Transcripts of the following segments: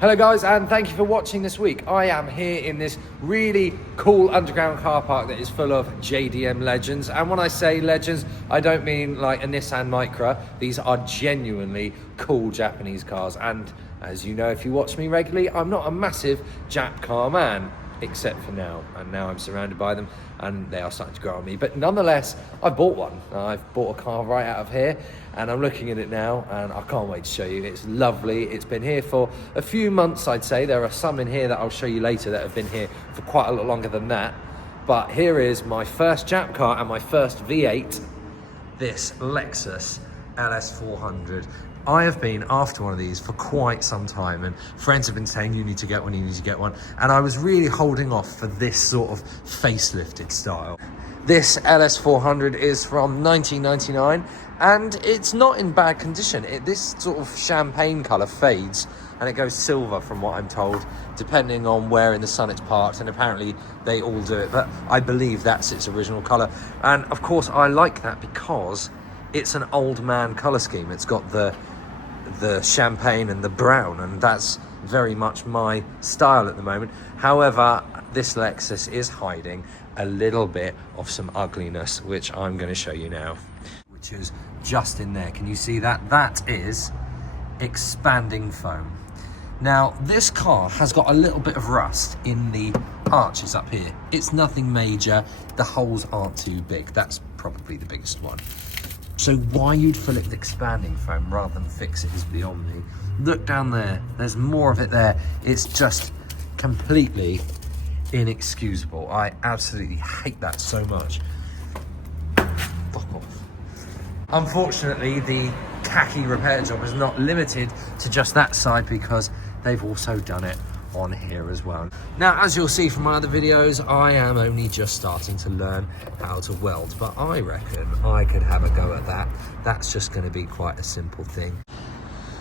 Hello guys, and thank you for watching this week. I am here in this really cool underground car park that is full of JDM legends. And when I say legends, I don't mean like a Nissan Micra. These are genuinely cool Japanese cars. And as you know, if you watch me regularly, I'm not a massive Jap car man, except for now. And now I'm surrounded by them and they are starting to grow on me. But nonetheless, I bought one. I've bought a car right out of here and I'm looking at it now and I can't wait to show you. It's lovely. It's been here for a few months, I'd say. There are some in here that I'll show you later that have been here for quite a lot longer than that. But here is my first Jap car and my first V8, this Lexus LS400. I have been after one of these for quite some time and friends have been saying you need to get one, you need to get one. And I was really holding off for this sort of facelifted style. This LS400 is from 1999 and it's not in bad condition. This sort of champagne colour fades and it goes silver from what I'm told, depending on where in the sun it's parked, and apparently they all do it, but I believe that's its original colour. And of course I like that because it's an old man colour scheme. It's got the champagne and the brown, and that's very much my style at the moment. However, this Lexus is hiding a little bit of some ugliness, which I'm going to show you now, which is just in there. Can you see that? That is expanding foam. Now, this car has got a little bit of rust in the arches up here. It's nothing major. The holes aren't too big. That's probably the biggest one. So why you'd fill it with expanding foam rather than fix it is beyond me. Look down there, there's more of it there. It's just completely inexcusable. I absolutely hate that so much. Fuck off. Unfortunately, the khaki repair job is not limited to just that side because they've also done it on here as well. Now, as you'll see from my other videos, I am only just starting to learn how to weld, but I reckon I could have a go at that. That's just going to be quite a simple thing.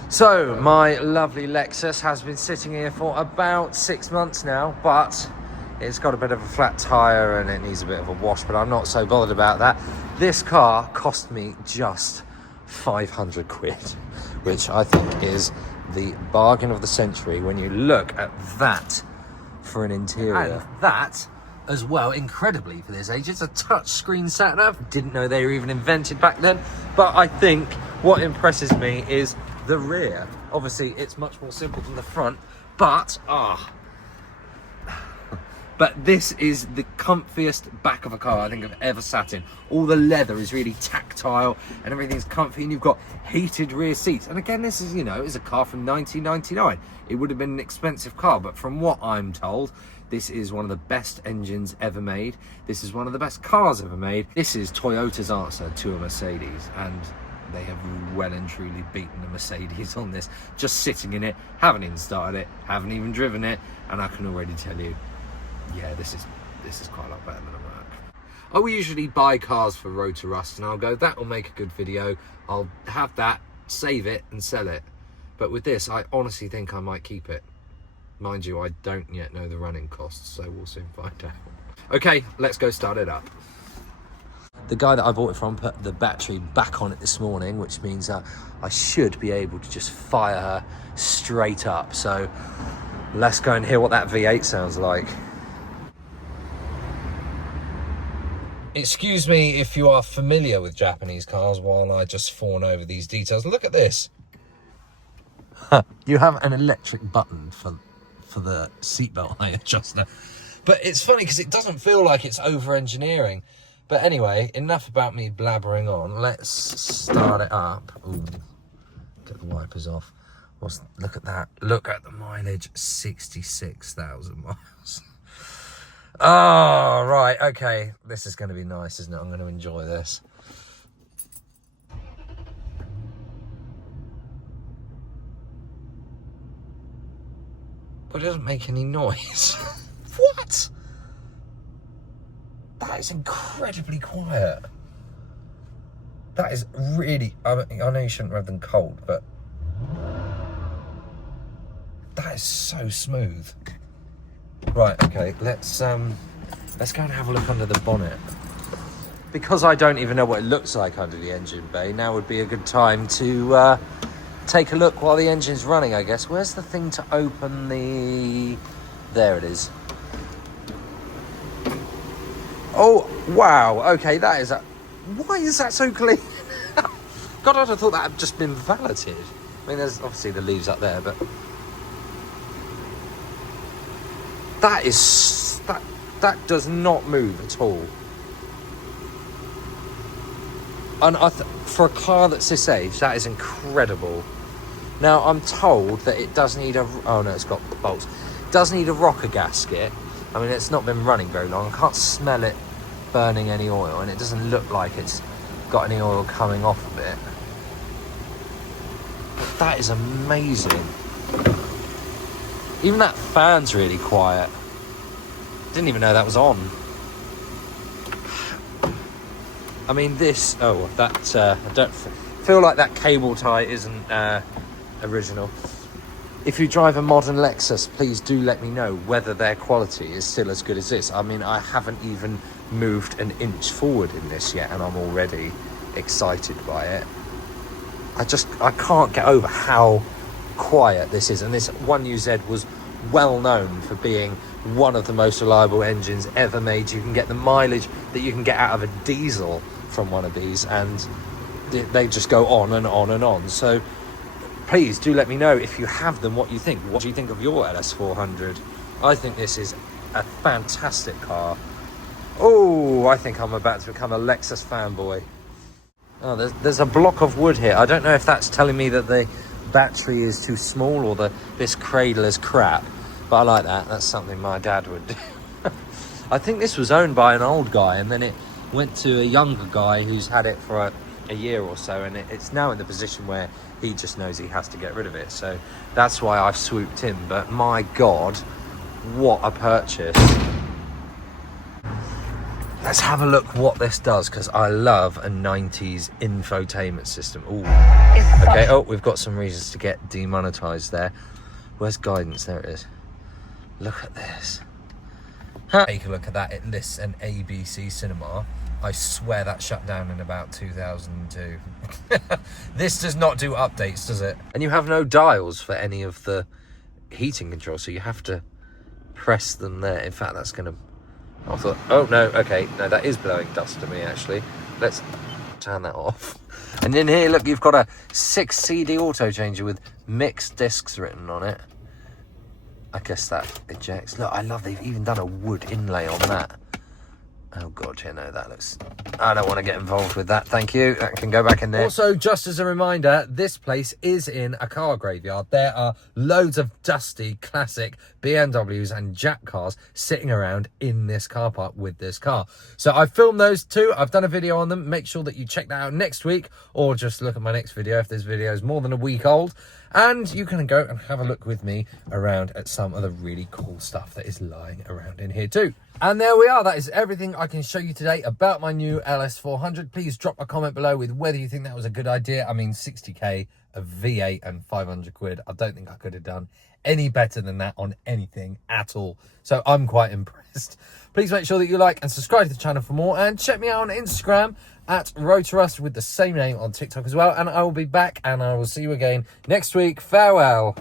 So my lovely Lexus has been sitting here for about 6 months now, but it's got a bit of a flat tire and it needs a bit of a wash, but I'm not so bothered about that. This car cost me just 500 quid, which I think is the bargain of the century when you look at that for an interior. And that as well, incredibly for this age, it's a touchscreen sat-nav. Didn't know they were even invented back then, but I think what impresses me is the rear. Obviously it's much more simple than the front, but but this is the comfiest back of a car I think I've ever sat in. All the leather is really tactile and everything's comfy, and you've got heated rear seats. And again, this is, you know, it's a car from 1999. It would have been an expensive car, but from what I'm told, this is one of the best engines ever made. This is one of the best cars ever made. This is Toyota's answer to a Mercedes, and they have well and truly beaten the Mercedes on this. Just sitting in it, haven't even started it, haven't even driven it, and I can already tell you, yeah, this is quite a lot better than a Merc. I will usually buy cars for Road to Rust and I'll go, that will make a good video. I'll have that, save it and sell it. But with this, I honestly think I might keep it. Mind you, I don't yet know the running costs, so we'll soon find out. Okay, let's go start it up. The guy that I bought it from put the battery back on it this morning, which means I should be able to just fire her straight up. So let's go and hear what that V8 sounds like. Excuse me if you are familiar with Japanese cars while I just fawn over these details. Look at this. You have an electric button for the seatbelt height adjuster. But it's funny because it doesn't feel like it's over-engineering. But anyway, enough about me blabbering on. Let's start it up. Ooh, get the wipers off. Look at that. Look at the mileage, 66,000 miles. Oh, right, okay. This is going to be nice, isn't it? I'm going to enjoy this. But it doesn't make any noise. What? That is incredibly quiet. That is really... I know you shouldn't rev them cold, but... that is so smooth. Right, okay, let's go and have a look under the bonnet. Because I don't even know what it looks like under the engine bay, now would be a good time to take a look while the engine's running, I guess. Where's the thing to open the... There it is. Oh, wow. Okay, that is... Why is that so clean? God, I'd have thought that had just been valeted. I mean, there's obviously the leaves up there, but... That is... That does not move at all. And for a car that's this age, that is incredible. Now, I'm told that it does need a... Oh, no, it's got bolts. It does need a rocker gasket. I mean, it's not been running very long. I can't smell it burning any oil, and it doesn't look like it's got any oil coming off of it. But that is amazing. Even that fan's really quiet. Didn't even know that was on. I mean, this... Oh, that... I don't feel like that cable tie isn't original. If you drive a modern Lexus, please do let me know whether their quality is still as good as this. I mean, I haven't even moved an inch forward in this yet, and I'm already excited by it. I can't get over how quiet this is. And this 1UZ was well known for being one of the most reliable engines ever made. You can get the mileage that you can get out of a diesel from one of these, and they just go on and on and on. So please do let me know if you have them, what you think. What do you think of your LS400? I think this is a fantastic car. Oh, I think I'm about to become a Lexus fanboy. Oh, there's a block of wood here. I don't know if that's telling me that the battery is too small or this cradle is crap, but I like that. That's something my dad would do. I think this was owned by an old guy, and then it went to a younger guy who's had it for a year or so, and it's now in the position where he just knows he has to get rid of it. So that's why I've swooped in. But my God, what a purchase. Let's have a look what this does, because I love a 90s infotainment system. Ooh. Okay, oh, we've got some reasons to get demonetized there. Where's guidance? There it is. Look at this. Take a look at that. It lists an ABC cinema. I swear that shut down in about 2002. This does not do updates, does it? And you have no dials for any of the heating controls, so you have to press them there. In fact, that's going to... I thought, oh, no, okay. No, that is blowing dust to me, actually. Let's turn that off. And in here, look, you've got a 6 CD auto changer with mixed discs written on it. I guess that ejects. Look, I love they've even done a wood inlay on that. Oh, God, you know, that looks... I don't want to get involved with that, thank you. That can go back in there. Also, just as a reminder, this place is in a car graveyard. There are loads of dusty, classic BMWs and Jack cars sitting around in this car park with this car. So I filmed those too. I've done a video on them. Make sure that you check that out next week, or just look at my next video if this video is more than a week old. And you can go and have a look with me around at some of the really cool stuff that is lying around in here too. And there we are. That is everything I can show you today about my new LS400. Please drop a comment below with whether you think that was a good idea. I mean, 60k, a V8 and 500 quid. I don't think I could have done any better than that on anything at all. So I'm quite impressed. Please make sure that you like and subscribe to the channel for more, and check me out on Instagram at Road to Rust with the same name on TikTok as well. And I will be back, and I will see you again next week. Farewell.